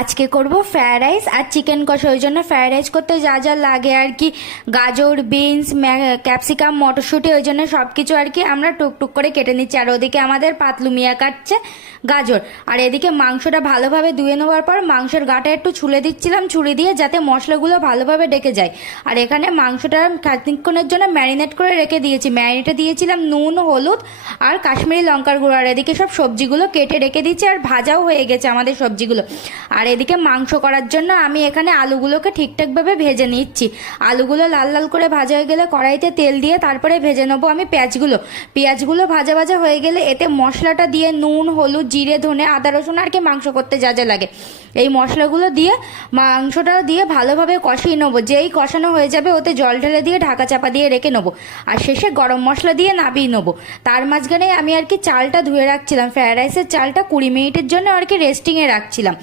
আজকে করব fried rice আর chicken কষা। ওই জন্য ফ্রায়েড রাইস করতে যা যা লাগে আর কি, গাজর, বিনস, ক্যাপসিকাম, মটরশুঁটি, ওই জন্য সব কিছু আর কি আমরা টুকটুক করে কেটে নিচ্ছি। আর ওদিকে আমাদের পাতলু মিয়া কাটছে গাজর। আর এদিকে মাংসটা ভালোভাবে ধুয়ে নেওয়ার পর মাংসের গাটা একটু ছুলে দিচ্ছিলাম ছুরি দিয়ে, যাতে মশলাগুলো ভালোভাবে ডেকে যায়। আর এখানে মাংসটা খানিকক্ষণের জন্য ম্যারিনেট করে রেখে দিয়েছি। ম্যারিনেটে দিয়েছিলাম নুন, হলুদ আর কাশ্মীরি লঙ্কার গুঁড়ো। আর এদিকে সব সবজিগুলো কেটে রেখে দিচ্ছি, আর ভাজাও হয়ে গেছে আমাদের সবজিগুলো। আর এদিকে মাংস করার জন্য আমি এখানে আলুগুলোকে ঠিকঠাকভাবে ভেজে নিচ্ছি। আলুগুলো লাল লাল করে ভাজা হয়ে গেলে কড়াইতে তেল দিয়ে তারপরে ভেজে নেবো আমি পেঁয়াজগুলো ভাজা ভাজা হয়ে গেলে এতে মশলাটা দিয়ে নুন, হলুদ, জিরে, ধনে, আদা, রসুন আর কি মাংস করতে যা যা লাগে এই মশলাগুলো দিয়ে মাংসটা দিয়ে ভালোভাবে কষিয়ে নেবো। যেই কষানো হয়ে যাবে ওতে জল ঢেলে দিয়ে ঢাকা চাপা দিয়ে রেখে নেবো। আর শেষে গরম মশলা দিয়ে নাবিয়ে নেবো। তার মাঝখানে আমি আর কি চালটা ধুয়ে রাখছিলাম, ফ্রায়েড রাইসের চালটা 20 মিনিটের জন্য আর কি রেস্টিংয়ে রাখছিলাম।